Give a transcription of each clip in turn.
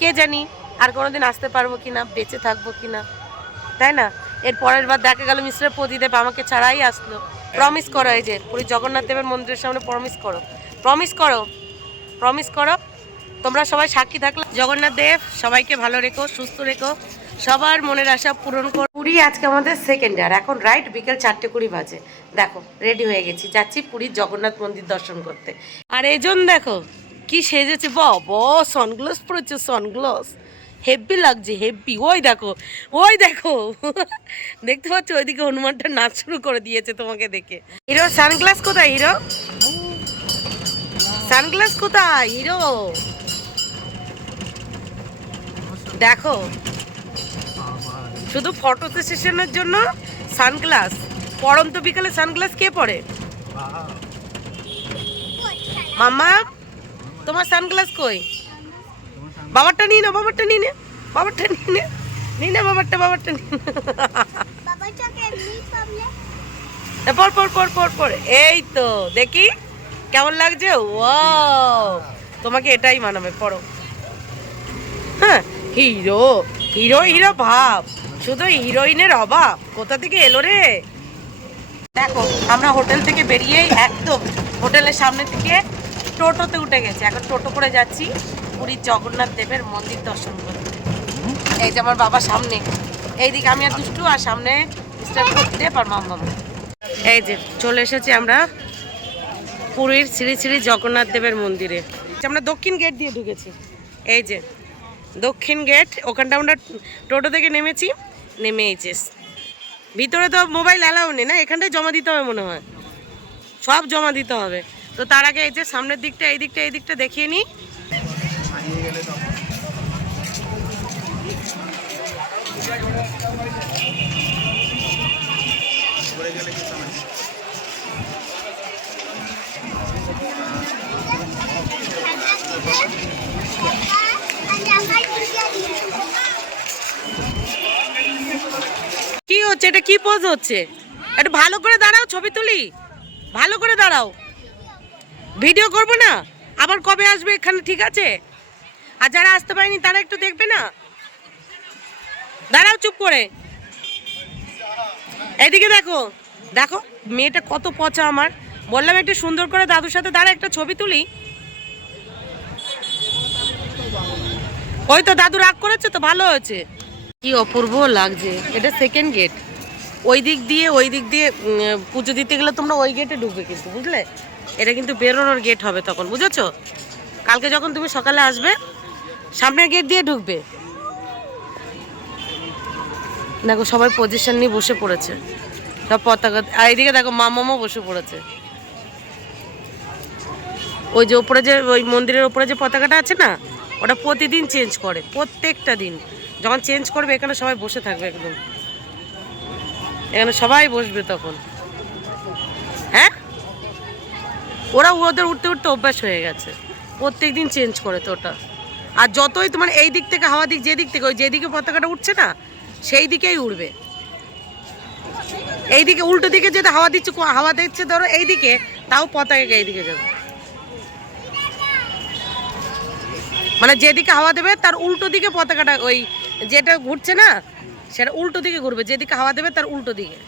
কে জানি আর কোনোদিন আসতে পারবো কিনা, বেঁচে থাকবো কিনা, তাই না? এর পরের বার দেখা গেল মিস্টার প্রদীপ আমাকে ছাড়াই আসলো। প্রমিস করো, এই যে পুরী জগন্নাথ দেবের মন্দিরের সামনে প্রমিস করো, প্রমিস করো, প্রমিস করো। তোমরা সবাই সাক্ষী থাকলে। জগন্নাথ দেব সবাইকে ভালো রেখো, সুস্থ রেখো, সবার মনের আশা পূরণ করো। পুরী আজকে আমাদের সেকেন্ড ইয়ার, এখন রাইট বিকেল 4:20 বাজে। দেখো রেডি হয়ে গেছি, যাচ্ছি পুরীর জগন্নাথ মন্দির দর্শন করতে। আর এজন দেখো কি সেজেছে, বাবা সানগ্লাস পরেছে, সানগ্লাস হেভি লাগছে, হেভি। ওই দেখো, ওই দেখো দেখতে পাচ্ছ ওইদিকে হনুমানটা নাচ শুরু করে দিয়েছে তোমাকে দেখে। হিরো সানগ্লাস কোথায়? হিরো সানগ্লাস কোথায়? হিরো দেখো, শুধু ফটো সেশনের জন্য সানগ্লাস। পরন্ত বিকালে সানগ্লাস কে পরে? মাম্মা তোমার সানগ্লাস কই? বাবারটা নিয়ে না, বাবারটা নিয়ে নে, বাবারটা নিয়ে নে, নিয়ে নে বাবারটা, বাবারটা নিয়ে নে। পর পর পর পর পর, এই তো দেখি কেমন লাগছে। ওয়াও, তোমাকে এটাই মানাবে, পড়ো। হ্যাঁ, হিরো হিরো হিরো ভাব, শুধু হিরোইনের অভাব, কোথা থেকে এলো রে? দেখো আমরা হোটেল থেকে বেরিয়ে একদম হোটেলের সামনে থেকে টোটোতে উঠে গেছি, এখন টোটো করে যাচ্ছি পুরীর জগন্নাথ দেবের মন্দির দর্শন করতে। এই যে আমার বাবা সামনে, এইদিকে আমি আর দুষ্টু, আর সামনে মিস্টার প্রদীপ আর মাম্মা। এই যে চলে এসেছি আমরা পুরীর শ্রী শ্রী জগন্নাথ দেবের মন্দিরে। আমরা দক্ষিণ গেট দিয়ে ঢুকেছি, এই যে দক্ষিণ গেট, ওখানটা আমরা টোটো থেকে নেমেছি, নেমে এইচেস ভিতরে তো মোবাইল অ্যালাউ নেই না, এখানটায় জমা দিতে হবে মনে হয়, সব জমা দিতে হবে। তো তার আগে এই যে সামনের দিকটা, এই দিকটা, এই দিকটা দেখিয়ে নিই। কি হচ্ছে এটা? কি পোজ হচ্ছে? একটু ভালো করে দাঁড়াও, ছবি তুলি, ভালো করে দাঁড়াও, ভিডিও করবো না। আবার কবে আসবে এখানে, ঠিক আছে? আর যারা আসতে পারেনি তারা একটু দেখবে না, দাঁড়াও চুপ করে। এইদিকে দেখো, দেখো মেয়েটা কত পচা আমার। বললাম একটু সুন্দর করে দাদুর সাথে দাঁড়া, একটা ছবি তুলি। ওই তো দাদু রাগ করেছে তো, ভালো হয়েছে। কি অপূর্ব লাগছে। এটা সেকেন্ড গেট, ওই দিক দিয়ে পুজো দিতে গেলে তোমরা ওই গেটে ঢুকবে কিন্তু, বুঝলে? এটা কিন্তু বেরোনোর গেট হবে তখন, বুঝেছো? কালকে যখন তুমি সকালে আসবে সামনের গেট দিয়ে ঢুকবে। দেখো সবাই পজিশন নিয়ে বসে পড়েছে, সব পতাকা। আর এইদিকে দেখো মামামও বসে পড়েছে। ওই যে ওপরে যে ওই মন্দিরের ওপরে যে পতাকাটা আছে না, ওটা প্রতিদিন চেঞ্জ করে, প্রত্যেকটা দিন যখন চেঞ্জ করবে এখানে সবাই বসে থাকবে, একদম এখানে সবাই বসবে তখন। হ্যাঁ, ওরা ওদের উঠতে উঠতে অভ্যাস হয়ে গেছে, প্রত্যেক দিন চেঞ্জ করে তো ওটা। আর যতই তোমার এই দিক থেকে হাওয়া দিক, যেদিক থেকে ওই যেদিকে পতাকাটা উঠছে না সেই দিকেই উড়বে। এইদিকে উল্টো দিকে যেটা হাওয়া দিচ্ছে, হাওয়া দিচ্ছে ধরো এইদিকে, তাও পতাকা এইদিকে যাবে। মানে যেদিকে হাওয়া দেবে তার উল্টো দিকে পতাকাটা, ওই যেটা ঘুরছে না সেটা উল্টো দিকে ঘুরবে, যেদিকে হাওয়া দেবে তার উল্টো দিকে।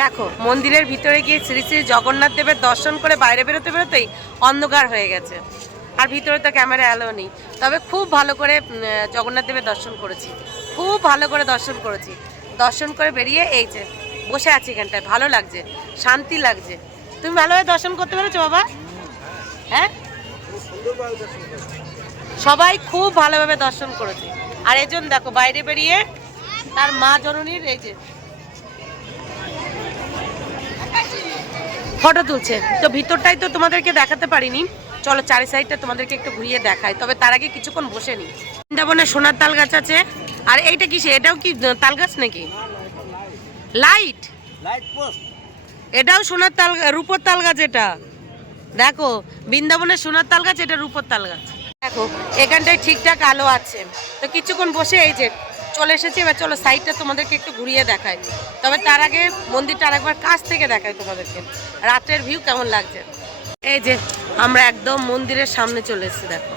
দেখো মন্দিরের ভিতরে গিয়ে শ্রী শ্রী জগন্নাথ দেবের দর্শন করে বাইরে বেরোতে বেরোতেই অন্ধকার হয়ে গেছে, আর ভিতরে তো ক্যামেরা অ্যালাউ নেই। তবে খুব ভালো করে জগন্নাথ দেবের দর্শন করেছি, খুব ভালো করে দর্শন করেছি। দর্শন করে বেরিয়ে এই যে বসে আছি এখানটায়, ভালো লাগছে, শান্তি লাগছে। তুমি ভালোভাবে দর্শন করতে পেরেছো বাবা? হ্যাঁ, সবাই খুব ভালোভাবে দর্শন করেছে। আর এজন দেখো বাইরে বেরিয়ে তার মা জননীর এই যে ফটো তুলছে। তো ভিতরটাই তো তোমাদেরকে দেখাতে পারিনি, চলো চারি সাইডটা তোমাদেরকে একটু ঘুরিয়ে দেখাই। তবে তার আগে কিছুক্ষণ বসে নি। বৃন্দাবনে সোনার তাল গাছ আছে। আর এইটা কিসে? এটাও কি তাল গাছ নাকি? লাইট, এটাও সোনার তাল, রূপোর তাল গাছ। এটা দেখো বৃন্দাবনের সোনার তাল গাছ, এটা রূপোর তাল গাছ। দেখো এখানটায় ঠিকঠাক আলো আছে। তো কিছুক্ষণ বসে এই যে চলে এসেছি। এবার চলো সাইডটা তোমাদেরকে একটু ঘুরিয়ে দেখাই। তবে তার আগে মন্দিরটা আরেকবার কাছ থেকে দেখাই তোমাদেরকে, রাতের ভিউ কেমন লাগছে। এই যে আমরা একদম মন্দিরের সামনে চলে এসেছি। দেখো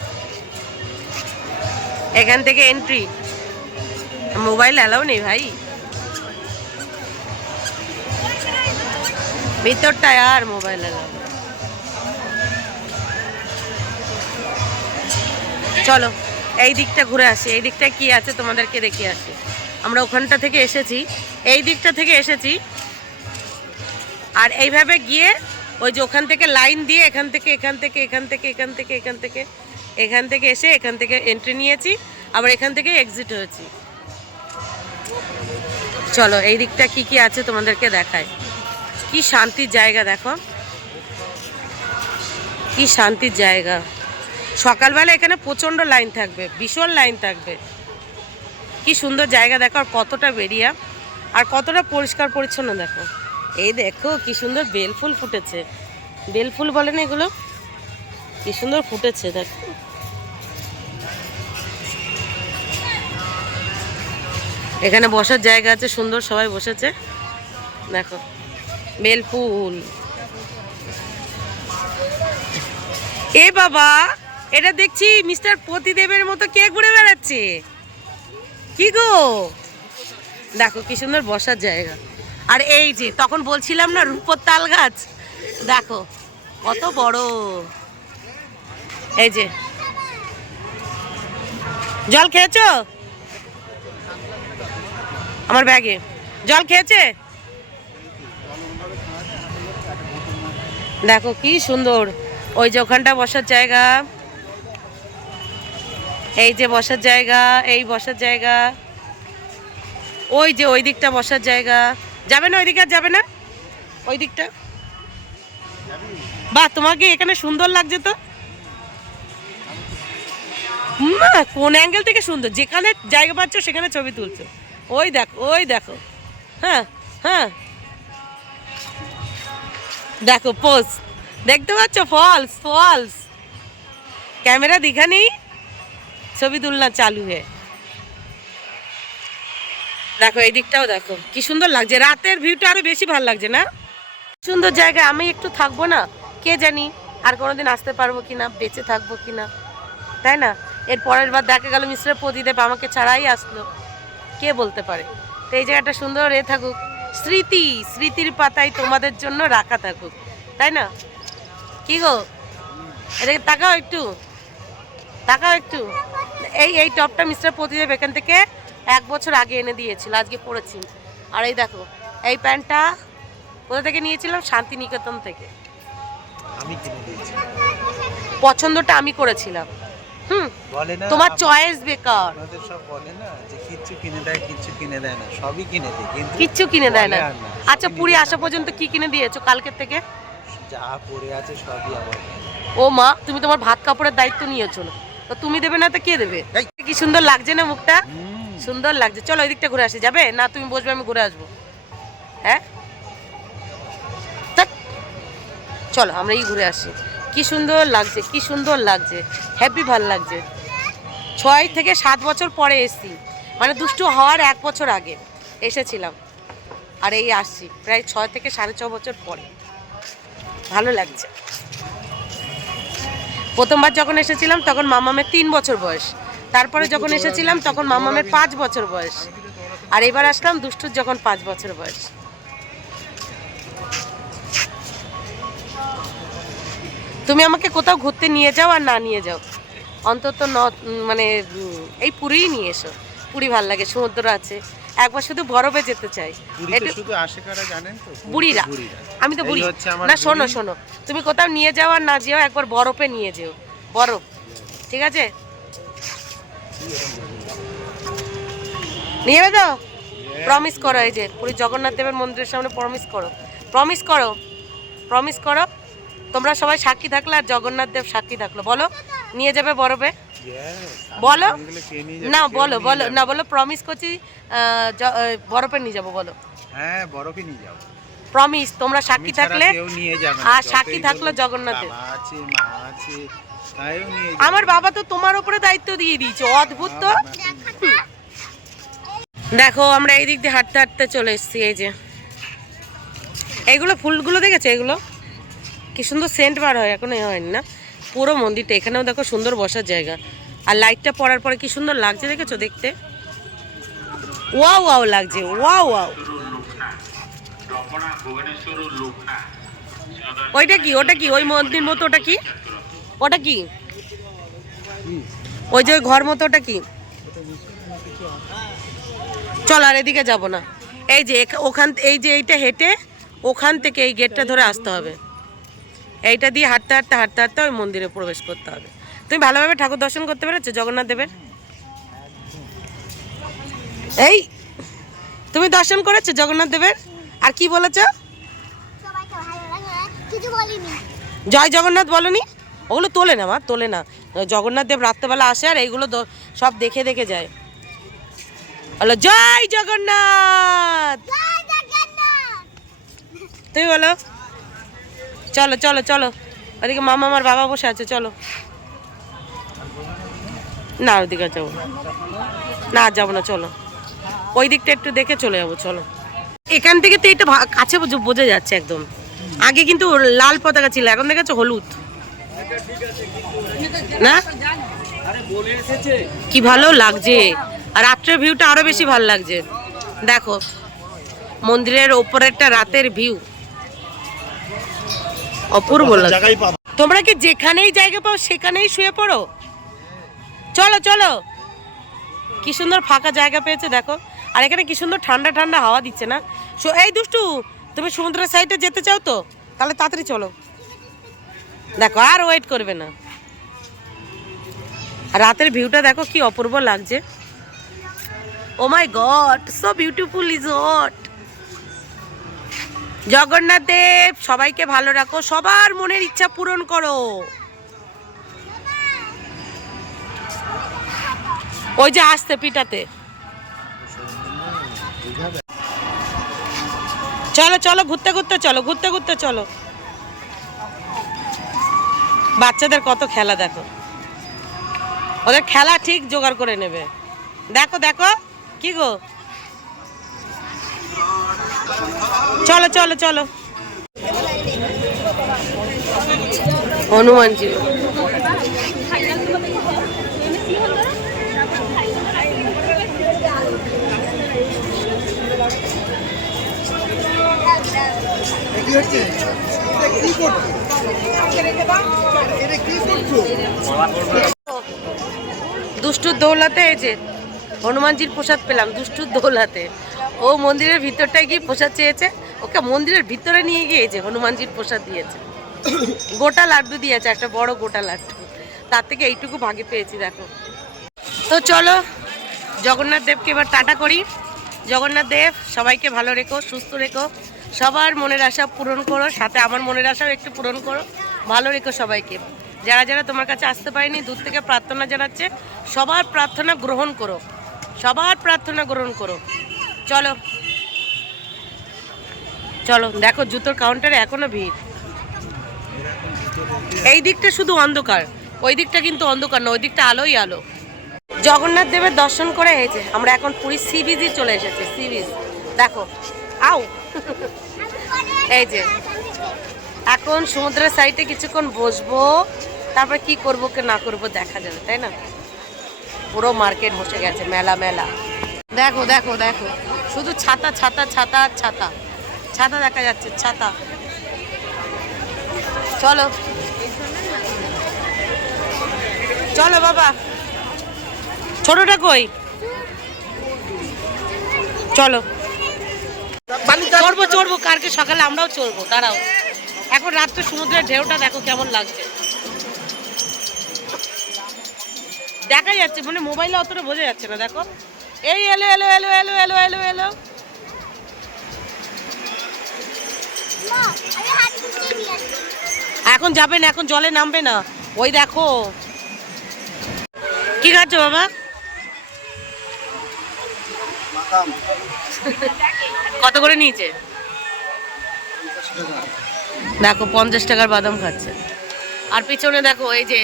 এখান থেকে এন্ট্রি, মোবাইল অ্যালাউ নেই ভাই ভিতরটায়, আর মোবাইল অ্যালাউ। চলো এই দিকটা ঘুরে আসি, এই দিকটা কি আছে তোমাদেরকে দেখিয়ে আসি। আমরা ওখানটা থেকে এসেছি, এই দিকটা থেকে এসেছি, আর এইভাবে গিয়ে ওই যে ওখান থেকে লাইন দিয়ে এখান থেকে এখান থেকে এখান থেকে এখান থেকে এখান থেকে এখান থেকে এসে এখান থেকে এন্ট্রি নিয়েছি, আবার এখান থেকে এক্সিট হয়েছি। চলো এই দিকটা কি কি আছে তোমাদেরকে দেখায়। কি শান্তির জায়গা দেখো, কি শান্তির জায়গা। সকালবেলা এখানে প্রচণ্ড লাইন থাকবে, ভীষণ লাইন থাকবে। কি সুন্দর জায়গা দেখো, আর কতটা বেরিয়া, আর কতটা পরিষ্কার পরিচ্ছন্ন দেখো। এই দেখো কি সুন্দর বেলফুল ফুটেছে, বেলফুল বলে না এগুলো, কি সুন্দর ফুটেছে দেখো। এখানে বসার জায়গা আছে সুন্দর, সবাই বসেছে দেখো, বেলফুল। এ বাবা, এটা দেখছি মিস্টার প্রতিদেবের মতো কে ঘুরে বেড়াচ্ছে, কি গো দেখো কি সুন্দর বসার জায়গা। আর এই যে তখন বলছিলাম না রূপোর তাল গাছ, দেখো কত বড়। এই যে জল খেয়েছো, আমার ব্যাগে জল খেয়েছে, দেখো কি সুন্দর। ওই যে ওখানটা বসার জায়গা, এই যে বসার জায়গা, এই বসার জায়গা, ওই যে ওই দিকটা বসার জায়গা। যাবে না ওই দিকে, আর যাবে না ওই দিকটা? বাহ, তোমাকে এখানে সুন্দর লাগছে তো। না কোন অ্যাঙ্গেল থেকে সুন্দর, যেখানে জায়গা পাচ্ছ সেখানে ছবি তুলছো। ওই দেখো, ওই দেখো, হ্যাঁ হ্যাঁ দেখো পোজ, দেখতে পাচ্ছ, ফলস ফলস, ক্যামেরা দিখা নেই, ছবি তুলনা চালু হয়ে। দেখো এই দিকটাও দেখো কি সুন্দর লাগছে, রাতের ভিউটা আরো বেশি ভালো লাগছে না? সুন্দর জায়গা। আমি একটু থাকবো না, কে জানি আর কোনোদিন আসতে পারবো কিনা, বেঁচে থাকবো কিনা, তাই না? এর পরের বার দেখা গেল মিস্টার প্রদীপ আমাকে ছাড়াই আসলো, কে বলতে পারে। তো এই জায়গাটা সুন্দর এ থাকুক, স্মৃতি, স্মৃতির পাতায় তোমাদের জন্য রাখা থাকুক, তাই না? কি গো, এটাকে তাকাও একটু, তাকাও একটু। এই এই টপটা মিস্টার প্রদীপ এখান থেকে 1 বছর আগে এনে দিয়েছিল, আজকে পরেছি। আর এই দেখো এই প্যান্টটা কোথা থেকে নিয়েছিলাম, শান্তিনিকেতন থেকে, আমি কিনে দিয়েছি, পছন্দটা আমি করেছিলাম। বলে না তোমার চয়েস বেকার, আমাদের সব বলে না যে কিচ্ছু কিনে দেয়, কিচ্ছু কিনে দেয় না, সবই কিনে দেয় কিন্তু কিচ্ছু কিনে দেয় না। বলে আর না। আচ্ছা পুরী আসা পর্যন্ত কি কিনে দিয়েছো কালকের থেকে? যা পড়ে আছে সবই আমার। ও মা, তুমি তোমার ভাত কাপড়ের দায়িত্ব নিয়েছো না, তো তুমি দেবে না তো কে দেবে? এই। কি সুন্দর লাগছে না মুখটা, সুন্দর লাগছে। চলো ওই দিকটা ঘুরে আসি। যাবে না? তুমি বসবে, আমি ঘুরে আসবো। হ্যাঁ ধ্যাৎ। চলো আমরা এই ঘুরে আসি। কি সুন্দর লাগছে, কি সুন্দর লাগছে, হ্যাপি ভাল লাগছে। 6 থেকে 7 বছর পরে এসছি, মানে দুষ্টু হওয়ার 1 বছর আগে এসেছিলাম, আর এই আসছি প্রায় 6 থেকে 6.5 বছর পরে। ভালো লাগছে। প্রথমবার যখন এসেছিলাম তখন মামামের 3 বছর বয়স, তারপরে যখন এসেছিলাম তখন মামামের 5 বছর বয়স, আর এবার আসলাম দুষ্টুর যখন 5 বছর বয়স। তুমি আমাকে কোথাও ঘুরতে নিয়ে যাও আর না নিয়ে যাও, অন্তত মানে এই পুরীই নিয়ে এসো। পুরী ভাল লাগে, সমুদ্র আছে, একবার শুধু বরফে যেতে চাই। পুরীতে শুধু আসে কারা জানেন তো? বুড়িরা। আমি তো বুড়ি না। শোনো শোনো, তুমি কোথাও নিয়ে যাও আর না যেও, একবার বরফে নিয়ে যেও, বরফ, ঠিক আছে? নিয়ে যাবে তো? প্রমিস করো, এই যে পুরী জগন্নাথ দেবের মন্দিরের সামনে প্রমিস করো, প্রমিস করো, প্রমিস করো। তোমরা সবাই সাক্ষী থাকলে আর জগন্নাথ দেব সাক্ষী থাকলো, বলো নিয়ে যাবে বরফে, বলো না, বলো বলো না, বলো প্রমিস করছি বরফে নিয়ে যাবো, বলো। হ্যাঁ বরফে নিয়ে যাবো, প্রমিস। তোমরা সাক্ষী থাকলে আর সাক্ষী থাকলো জগন্নাথের। আছে মা আছে, তাইও নিয়ে যাবো। আমার বাবা তো তোমার উপরে দায়িত্ব দিয়ে দিয়েছে, অদ্ভুত তো। দেখো আমরা এই দিক দিয়ে হাঁটতে হাঁটতে চলে এসেছি। এই যে এইগুলো ফুলগুলো দেখেছো, এগুলো কি সুন্দর সেন্ট বার হয়, এখনো হয়নি না পুরো মন্দিরটা। এখানেও দেখো সুন্দর বসার জায়গা, আর লাইটটা পড়ার পরে কি সুন্দর লাগছে, দেখেছো দেখতে? ওয়াও ওয়াও লাগছে, ওয়াও ওয়াও। ওইটা কি, ওটা কি ওই মন্দির মতো? ওটা কি, ওটা কি ওই যে ওই ঘর মতো, ওটা কি? চল আর এদিকে যাব না। এই যে ওখান, এই যে এইটা হেঁটে ওখান থেকে এই গেটটা ধরে আসতে হবে, এইটা দিয়ে হাঁটতে হাঁটতে হাঁটতে হাঁটতে ওই মন্দিরে প্রবেশ করতে হবে। তুমি ভালোভাবে ঠাকুর দর্শন করতে পেরেছো জগন্নাথ দেবের? এই তুমি দর্শন করেছো জগন্নাথ দেবের? আর কি বলেছো? জয় জগন্নাথ বলনি? ওগুলো তোলে না মা, তোলে না। জগন্নাথ দেব রাত্রেবেলা আসে আর এইগুলো সব দেখে দেখে যায়। বলো জয় জগন্নাথ। তুমি বলো। চলো চলো চলো, ওদিকে মামা আমার বাবা বসে আছে, চলো। না ওদিকে যাবো না, যাবো না, চলো ওই দিকটা একটু দেখে চলে যাবো, চলো। এখান থেকে তো এটা কাছে বোঝা যাচ্ছে একদম। আগে কিন্তু লাল পতাকা ছিল, এখন দেখেছো হলুদ। না কি ভালো লাগছে, আর রাত্রের ভিউটা আরো বেশি ভালো লাগছে। দেখো মন্দিরের ওপরেরটা রাতের ভিউ অপূর্ব লাগে। তোমরা কি যেখানেই জায়গা পাও সেখানেই শুয়ে পড়ো? চলো চলো, কি সুন্দর ফাঁকা জায়গা পেয়েছে দেখো। আর এখানে কি সুন্দর ঠান্ডা ঠান্ডা হাওয়া দিচ্ছে না? এই দুষ্টু, তুমি সমুদ্রের সাইডে যেতে চাও তো? তাহলে তাড়াতাড়ি চলো, দেখো আর ওয়েট করবে না। আর রাতের ভিউটা দেখো কি অপূর্ব লাগছে। Oh my god, so beautiful is hot. Jagannath Dev সবাইকে ভালো রাখো, সবার মনের ইচ্ছা পূরণ করো। ওই যে আসতে পিটাতে। চলো চলো, ঘুরতে ঘুরতে চলো, ঘুরতে ঘুরতে চলো। বাচ্চাদের কত খেলা দেখো, ওদের খেলা ঠিক জোগাড় করে নেবে। দেখো দেখো কি গো, চলো চলো চলো। হনুমানজি দুষ্টুর দৌলাতে, এই যে হনুমানজির প্রসাদ পেলাম দুষ্টুর দৌলাতে। ও মন্দিরের ভিতরটায় গিয়ে প্রসাদ চেয়েছে, ওকে মন্দিরের ভিতরে নিয়ে গিয়েছে, হনুমানজির প্রসাদ দিয়েছে, গোটা লাড্ডু দিয়েছে, একটা বড় গোটা লাড্ডু। তার থেকে এইটুকু ভাগে পেয়েছি দেখো। তো চলো জগন্নাথ দেবকে এবার টাটা করি। জগন্নাথ দেব সবাইকে ভালো রেখো, সুস্থ রেখো, সবার মনের আশা পূরণ করো, সাথে আমার মনের আশাও একটু পূরণ করো। ভালো রেখো সবাইকে। যারা যারা তোমার কাছে আসতে পারেনি দূর থেকে প্রার্থনা জানাচ্ছে, সবার প্রার্থনা গ্রহণ করো, সবার প্রার্থনা গ্রহণ করো। চলো চলো, দেখো জুতোর কাউন্টারে এখনো ভিড়। এই দিকটা শুধু অন্ধকার, ওই দিকটা কিন্তু অন্ধকার না, ওই দিকটা আলোই আলো। জগন্নাথ দেবের দর্শন করে হয়েছে, আমরা এখন পুরী সি বিচে চলে এসেছি। সি বিচ দেখো, আও এই যে এখন সমুদ্রের সাইডে কিছুক্ষণ বসবো, তারপর কি করবো কি না করবো দেখা যাবে, তাই না? পুরো মার্কেট বসে গেছে, মেলা মেলা। দেখো দেখো দেখো, শুধু ছাতা ছাতা ছাতা ছাতা ছাতা দেখা যাচ্ছে, ছাতা। চলো চলো বাবা, ছোটটা কই? চলো চড়বো চড়বো, কালকে সকালে আমরাও চড়বো, দাঁড়াও। এখন রাত্রে সমুদ্রের ঢেউটা দেখো কেমন লাগছে, দেখা যাচ্ছে, মানে মোবাইলে অতটা বোঝা যাচ্ছে না। দেখো এই এলো এলো এলো এলো এলো এলো এলো। এখন যাবে না, এখন জলে নামবে না। ওই দেখো কি খাচ্ছ বাবা? কত করে নিয়েছে দেখো, 50 টাকার বাদাম খাচ্ছে। আর পিছনে দেখো এই যে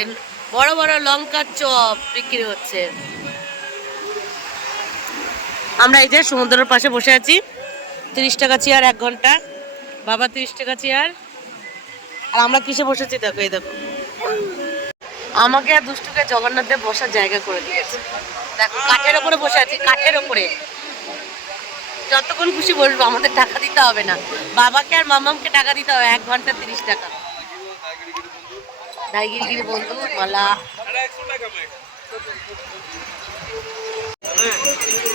বড় বড় লঙ্কার চপ বিক্রি হচ্ছে। আমরা এই যে সমুদ্রের পাশে বসে আছি, 30 টাকা চেয়ার 1 ঘন্টা, বাবা 30 টাকা চেয়ার। আর আমরা কিসে বসেছি দেখো, এই দেখো আমাকে আর দুষ্টুকে জগন্নাথ দেব বসার জায়গা করে দিয়েছে। দেখো কাঠের ওপরে বসে আছি, কাঠের ওপরে। যতক্ষণ খুশি বসবো, আমাদের টাকা দিতে হবে না। বাবাকে আর মামামকে টাকা দিতে হবে, 1 ঘন্টা 30 টাকা। দাইগিরগিরি বন্ধু মালা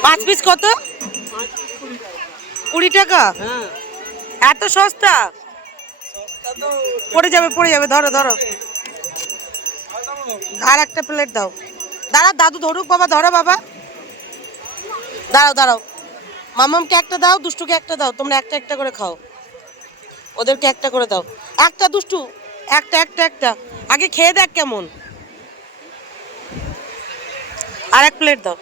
5 পিস কত? 20 টাকা। এত সস্তা? পড়ে যাবে পড়ে যাবে, ধরো ধরো। আর একটা প্লেট দাও। দাঁড়াও দাদু ধরুক বাবা, ধরো বাবা। দাঁড়াও দাঁড়াও, মামামকে একটা দাও, দুষ্টুকে একটা দাও। তোমরা একটা একটা করে খাও, ওদেরকে একটা করে দাও। একটা দুষ্টু, একটা একটা একটা আগে খেয়ে দেখ কেমন। আর এক প্লেট দাও।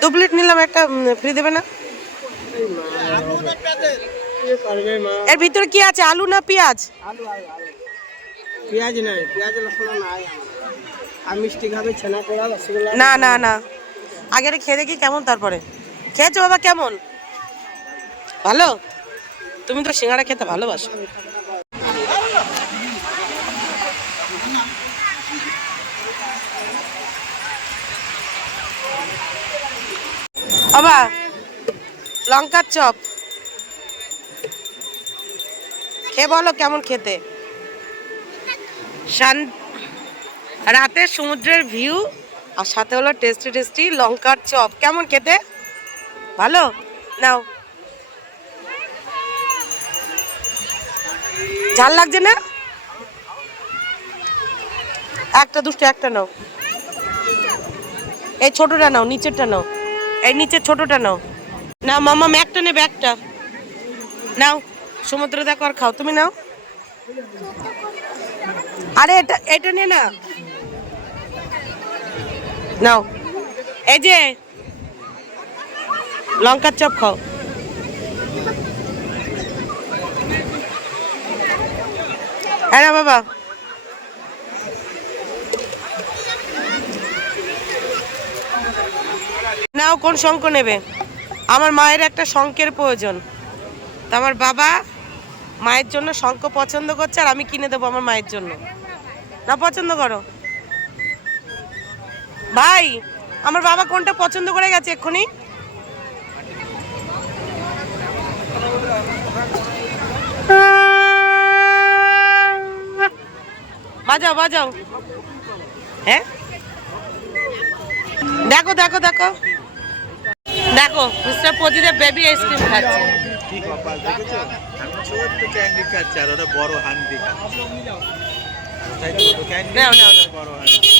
2 প্লেট নিলাম, একটা ফ্রি দেবে না? এর ভিতরে কি আছে, আলু না পেঁয়াজ? পেঁয়াজ নাই, পেঁয়াজ রসুন নাই। আর মিষ্টি খাবে, ছানা পোড়া, রসগোল্লা? না না না, আগে খেয়ে দেখি কেমন, তারপরে। খেয়েছো বাবা, কেমন? ভালো? তুমি তো সিঙ্গাড়া খেতে ভালোবাসো। বাবা লঙ্কার চপ খেয়ে বলো কেমন খেতে। রাতের সমুদ্রের ভিউ আর সাথে হলো টেস্টি টেস্টি লঙ্কার চপ। কেমন খেতে? ভালো? নাও। ঝাল লাগছে না? একটা দুটো একটা নাও। এই ছোটটা নাও, নিচেরটা নাও। এই নিচের ছোটটা নাও। না মামা একটা নেবে, একটা নাও। সমুদ্র দেখো আর খাও। তুমি নাও। আরে এটা এটা নে না, নাও। এই যে লঙ্কার চপ খাও। হ্যাঁ না বাবা, নাও। কোন শঙ্খ নেবে? আমার মায়ের একটা শঙ্খের প্রয়োজন, তা আমার বাবা মায়ের জন্য শঙ্খ পছন্দ করছে, আর আমি কিনে দেবো আমার মায়ের জন্য। না পছন্দ করো ভাই? আমার বাবা কোনটা পছন্দ করে গেছে এক্ষুনি। বাজাও বাজাও। হ্যাঁ দেখো দেখো দেখো দেখো, মিস্টার প্রদীপ বেবি আইসক্রিম খাচ্ছে। কি কপাল দেখেছো? আমি ছোট্ট ক্যান্ডি খাচ্ছি আর ওরা বড় হান্ডি খাচ্ছে। তাই তো, ক্যান্ডি নাও নাও নাও। বড় হান্ডি।